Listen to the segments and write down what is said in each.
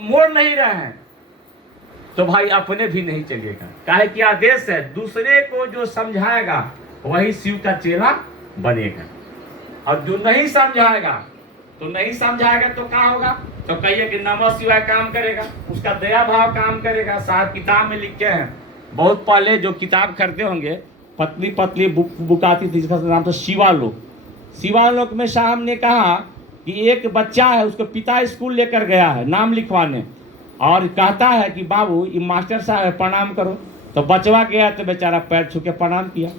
मोड़ नहीं रहे हैं तो भाई अपने भी नहीं चलेगा। काहे कि आदेश है, दूसरे को जो समझाएगा वही शिव का चेला बनेगा, और जो नहीं समझाएगा तो क्या होगा? तो कहिए कि नमः शिवाय काम करेगा, उसका दया भाव काम करेगा। साहब किताब में लिखते हैं, बहुत पहले जो किताब खरीदे होंगे, पतली पतली बुक आती थी जिसका नाम था शिवालोक। शिवालोक में साहब ने कहा कि एक बच्चा है, उसको पिता स्कूल लेकर गया है नाम लिखवाने, और कहता है कि बाबू ये मास्टर साहब प्रणाम करो। तो बचवा गया तो बेचारा पैर छू के प्रणाम किया।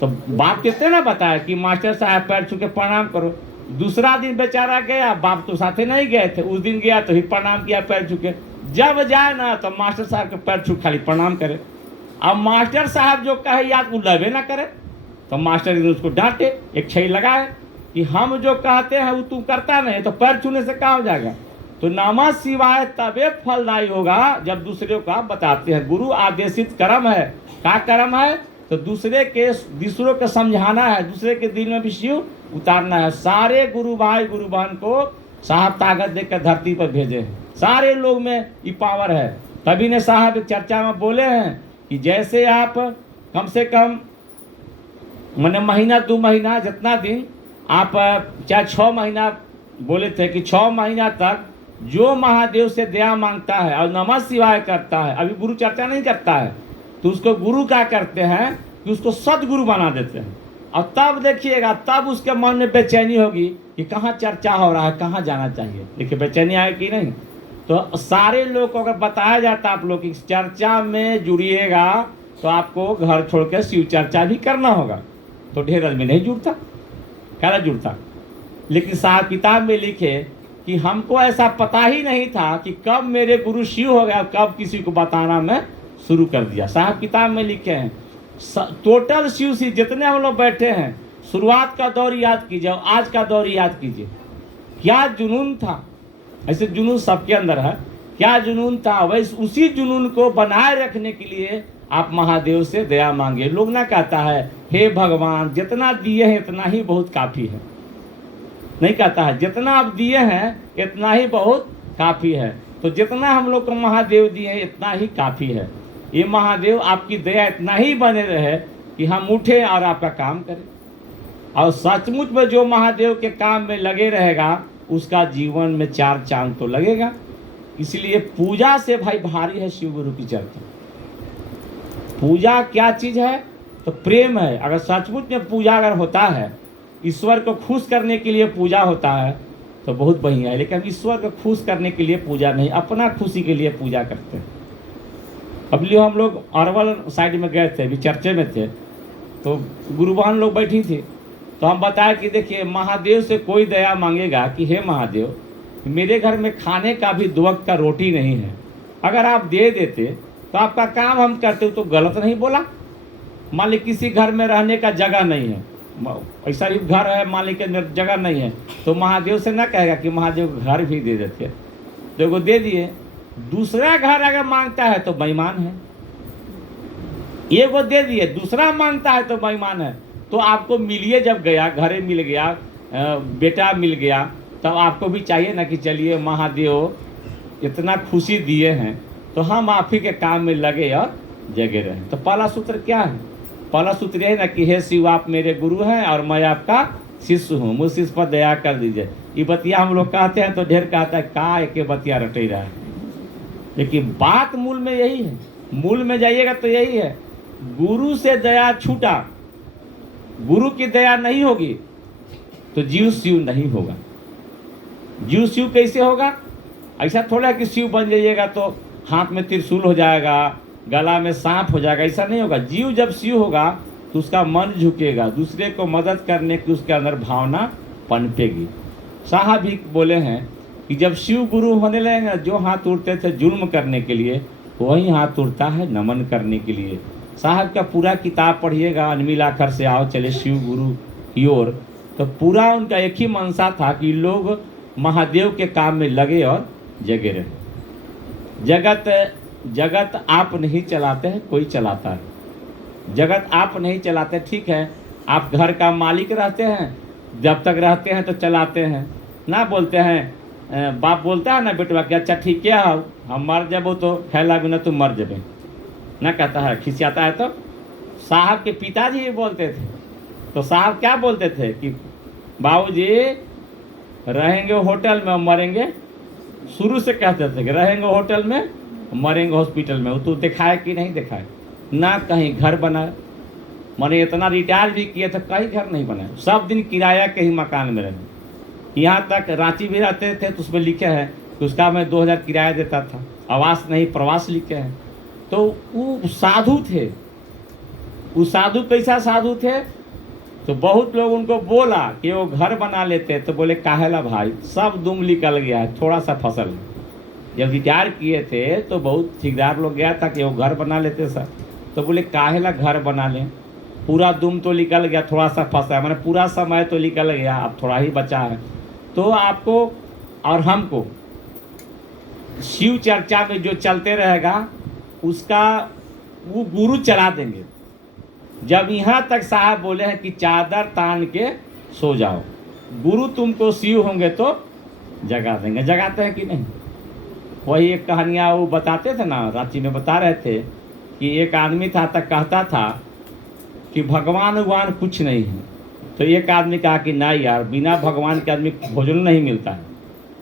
तो बाप कितने ना बताया कि मास्टर साहब पैर छू के प्रणाम करो। दूसरा दिन बेचारा गया, बाप तो साथे नहीं गए थे, उस दिन गया तो ही प्रणाम किया पैर छू के। जब जाए ना तो मास्टर साहब के पैर छू खाली प्रणाम करे। अब मास्टर साहब जो कहे याद वो लवे ना करे, तो मास्टर ने उसको डांटे, एक छई लगाए कि हम जो कहते हैं वो तू करता नहीं, तो पैर छूने से क्या हो जाएगा? तो नमः शिवाय तबे फलदायी होगा जब दूसरे को आप बताते हैं। गुरु आदेशित कर्म है। क्या कर्म है? तो दूसरों को समझाना है, दूसरे के दिल में भी शिव उतारना है। सारे गुरु भाई गुरु बहन को साहब ताकत देकर धरती पर भेजे हैं। सारे लोग में ये पावर है। तभी ने साहब चर्चा में बोले हैं कि जैसे आप कम से कम मैंने महीना 2 महीना जितना दिन आप चाहे 6 महीना बोले थे कि 6 महीना तक जो महादेव से दया मांगता है और नमः शिवाय करता है, अभी गुरु चर्चा नहीं करता है, तो उसको गुरु क्या करते हैं कि उसको सदगुरु बना देते हैं। और तब देखिएगा, तब उसके मन में बेचैनी होगी कि कहाँ चर्चा हो रहा है, कहाँ जाना चाहिए। देखिए बेचैनी आए कि नहीं। तो सारे लोग को अगर बताया जाता आप लोग कि चर्चा में जुड़िएगा तो आपको घर छोड़ कर शिव चर्चा भी करना होगा, तो ढेर आदमी नहीं जुड़ता, क्या जुड़ता। लेकिन साहब किताब में लिखे कि हमको ऐसा पता ही नहीं था कि कब मेरे गुरु शिव हो गया, कब किसी को बताना मैं शुरू कर दिया। साहब किताब में लिखे हैं टोटल शिव से जितने हम लोग बैठे हैं, शुरुआत का दौर याद कीजिए और आज का दौर याद कीजिए, क्या जुनून था। ऐसे जुनून सबके अंदर है, क्या जुनून था, वैसे उसी जुनून को बनाए रखने के लिए आप महादेव से दया मांगे। लोग ना कहता है हे भगवान जितना दिए हैं इतना ही बहुत काफ़ी है, नहीं कहता है जितना आप दिए हैं इतना ही बहुत काफ़ी है। तो जितना हम लोग को महादेव दिए हैं इतना ही काफ़ी है। ये महादेव आपकी दया इतना ही बने रहे कि हम उठें और आपका काम करें। और सचमुच में जो महादेव के काम में लगे रहेगा उसका जीवन में 4 चांद तो लगेगा। इसलिए पूजा से भाई भारी है शिव गुरु की चर्चा। पूजा क्या चीज़ है? तो प्रेम है। अगर सचमुच में पूजा अगर होता है, ईश्वर को खुश करने के लिए पूजा होता है तो बहुत बढ़िया है। लेकिन ईश्वर को खुश करने के लिए पूजा नहीं, अपना खुशी के लिए पूजा करते हैं। अब लियो हम लोग अरवल साइड में गए थे, अभी चर्चे में थे, तो गुरुबहन लोग बैठी थी, तो हम बताया कि देखिए महादेव से कोई दया मांगेगा कि हे महादेव मेरे घर में खाने का भी 2 वक्त का रोटी नहीं है, अगर आप दे देते तो आपका काम हम करते, तो गलत नहीं बोला। मान ली किसी घर में रहने का जगह नहीं है, ऐसा ही घर है मान ली के जगह नहीं है, तो महादेव से ना कहेगा कि महादेव घर भी दे देते, देखो दे दिए। दूसरा घर अगर मांगता है तो बेईमान है। ये वो दे दिए, दूसरा मांगता है तो बेईमान है। तो आपको मिलिए, जब गया घरे मिल गया, बेटा मिल गया, तब आपको भी चाहिए ना कि चलिए महादेव इतना खुशी दिए हैं तो हम आप ही के काम में लगे और जगे रहें। तो पहला सूत्र क्या है? पहला सूत्र यह है ना कि हे शिव आप मेरे गुरु हैं और मैं आपका शिष्य हूँ, मुझ शिष्य पर दया कर दीजिए। ये बतिया हम लोग कहते हैं तो ढेर कहता है का एक बतिया रटे रहा है, लेकिन बात मूल में यही है। मूल में जाइएगा तो यही है, गुरु से दया छूटा, गुरु की दया नहीं होगी तो जीव शिव नहीं होगा। जीव शिव कैसे होगा? ऐसा थोड़ा कि शिव बन जाइएगा तो हाथ में त्रिशूल हो जाएगा, गला में सांप हो जाएगा, ऐसा नहीं होगा। जीव जब शिव होगा तो उसका मन झुकेगा, दूसरे को मदद करने की उसके अंदर भावना पनपेगी। साहब भी बोले हैं कि जब शिव गुरु होने लगेंगे, जो हाथ उठते थे जुल्म करने के लिए वही हाथ उठता है नमन करने के लिए। साहब का पूरा किताब पढ़िएगा, अनमिल आखर से आओ चले शिव गुरु की ओर, तो पूरा उनका एक ही मंशा था कि लोग महादेव के काम में लगे और जगे रहे। जगत आप नहीं चलाते हैं, कोई चलाता है। जगत आप नहीं चलाते, ठीक है, आप घर का मालिक रहते हैं, जब तक रहते हैं तो चलाते हैं ना, बोलते हैं बाप बोलता है ना बेटवा कि अच्छा ठीक है हम मर जबो तो खैला बिना तुम मर जबे ना, कहता है खिसियाता है। तो साहब के पिताजी भी बोलते थे, तो साहब क्या बोलते थे कि बाबूजी रहेंगे होटल में और मरेंगे, शुरू से कहते थे कि रहेंगे होटल में मरेंगे हॉस्पिटल में। वो तो दिखाए कि नहीं दिखाए, ना कहीं घर बनाए, मैंने इतना रिटायर भी किए थे कहीं घर नहीं बनाए, सब दिन किराया के ही मकान में रहे। यहाँ तक रांची भी रहते थे तो उसमें लिखे है कि उसका मैं 2000 किराया देता था, आवास नहीं प्रवास लिखे हैं। तो वो साधु थे, वो साधु कैसा साधु थे, तो बहुत लोग उनको बोला कि वो घर बना लेते, तो बोले काहेला भाई सब दुम निकल गया है, थोड़ा सा फसल। जब रिटायर किए थे तो बहुत ठेकेदार लोग गया था कि वो घर बना लेते सर, तो बोले काहेला घर बना लें, पूरा दुम तो निकल गया, थोड़ा सा फंसा, मैंने पूरा समय तो निकल गया, अब थोड़ा ही बचा है। तो आपको और हमको शिव चर्चा में जो चलते रहेगा उसका वो गुरु चला देंगे। जब यहाँ तक साहब बोले हैं कि चादर तान के सो जाओ, गुरु तुमको शिव होंगे तो जगा देंगे। जगाते हैं कि नहीं? वही एक कहानियाँ वो बताते थे ना, रांची में बता रहे थे कि एक आदमी था तक कहता था कि भगवान भगवान कुछ नहीं है। तो एक आदमी कहा कि नहीं यार, बिना भगवान के आदमी भोजन नहीं मिलता है।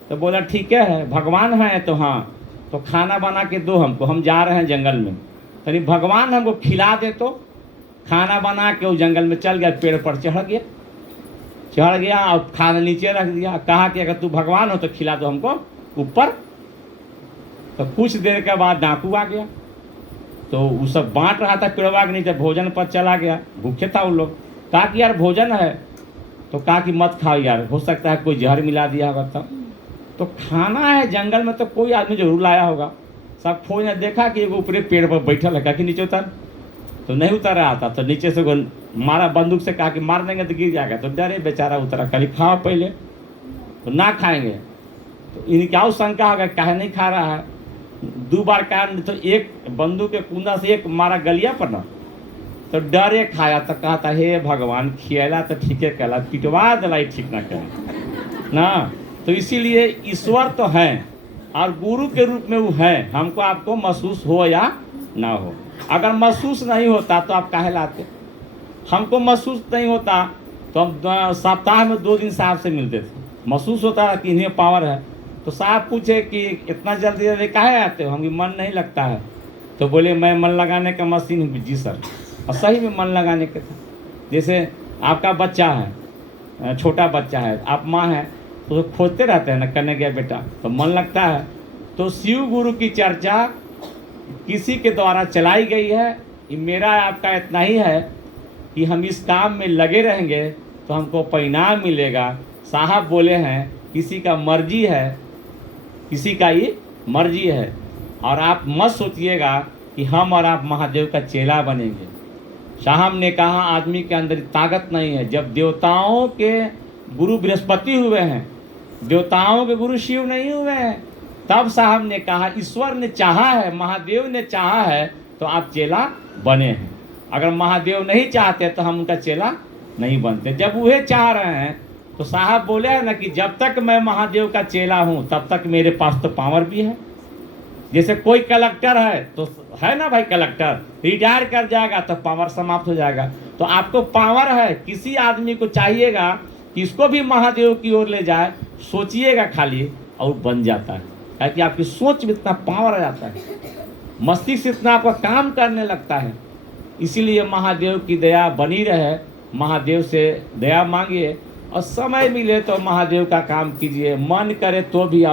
तो बोला ठीक है भगवान है तो हाँ, तो खाना बना के दो हमको, हम जा रहे हैं जंगल में, तनी भगवान हमको खिला दे। तो खाना बना के वो जंगल में चल गया, पेड़ पर चढ़ गया और खाना नीचे रख दिया। कहा कि अगर तू भगवान हो तो खिला दो हमको ऊपर। तो कुछ देर के बाद डाकू आ गया, तो वो सब बांट रहा था पेड़वा के नीचे, भोजन पर चला गया, भूखे था वो लोग। कहा कि यार भोजन है, तो कहा कि मत खाओ यार, हो सकता है कोई जहर मिला दिया होगा तब। तो खाना है जंगल में तो कोई आदमी जरूर लाया होगा। सब खोज ने देखा कि एगो ऊपरे पेड़ पर बैठल है, कहा कि नीचे उतर, तो नहीं उतर रहा था। तो नीचे से मारा बंदूक से, कहा कि मार देंगे तो गिर जाएगा। तो डरे बेचारा उतरा, कभी खाओ पहले, तो ना खाएंगे। तो इनकी क्या शंका होगा, काहे नहीं खा रहा है। 2 बार कहा तो एक बंदूक के कुंदा से एक मारा गलिया पर ना, तो डरे खाया। तो कहा था हे भगवान खियाला तो ठीक है कहला, पिटवा दिलाई ठीक ना करे ना। तो इसीलिए ईश्वर तो है और गुरु के रूप में वो है, हमको आपको महसूस हो या ना हो। अगर महसूस नहीं होता तो आप काहे लाते? हमको महसूस नहीं होता तो हम सप्ताह में 2 दिन साहब से मिलते थे, महसूस होता है कि इन्हें पावर है। तो साहब पूछे कि इतना जल्दी जल्दी काहे आते हो, हमें मन नहीं लगता है। तो बोले मैं मन लगाने का मशीन हूँ। जी सर, और सही में मन लगाने के था। जैसे आपका बच्चा है, छोटा बच्चा है, आप माँ है तो खोजते रहते हैं ना, करने गया बेटा, तो मन लगता है। तो शिव गुरु की चर्चा किसी के द्वारा चलाई गई है। ये मेरा आपका इतना ही है कि हम इस काम में लगे रहेंगे तो हमको परिणाम मिलेगा। साहब बोले हैं किसी का मर्जी है, किसी का ये मर्जी है। और आप मत सोचिएगा कि हम और आप महादेव का चेला बनेंगे। साहब ने कहा आदमी के अंदर ताकत नहीं है। जब देवताओं के गुरु बृहस्पति हुए हैं, देवताओं के गुरु शिव नहीं हुए हैं, तब साहब ने कहा ईश्वर ने चाहा है, महादेव ने चाहा है तो आप चेला बने हैं। अगर महादेव नहीं चाहते तो हम उनका चेला नहीं बनते। जब वह चाह रहे हैं तो साहब बोले हैं ना कि जब तक मैं महादेव का चेला हूँ तब तक मेरे पास तो पावर भी है। जैसे कोई कलेक्टर है तो है ना भाई, कलेक्टर रिटायर कर जाएगा तो पावर समाप्त हो जाएगा। तो आपको पावर है, किसी आदमी को चाहिएगा कि इसको भी महादेव की ओर ले जाए, सोचिएगा खाली और बन जाता है। ताकि आपकी सोच में इतना पावर आ जाता है, मस्तिष्क इतना आपका काम करने लगता है। इसीलिए महादेव की दया बनी रहे, महादेव से दया मांगिए और समय मिले तो महादेव का काम कीजिए। मन करे तो भी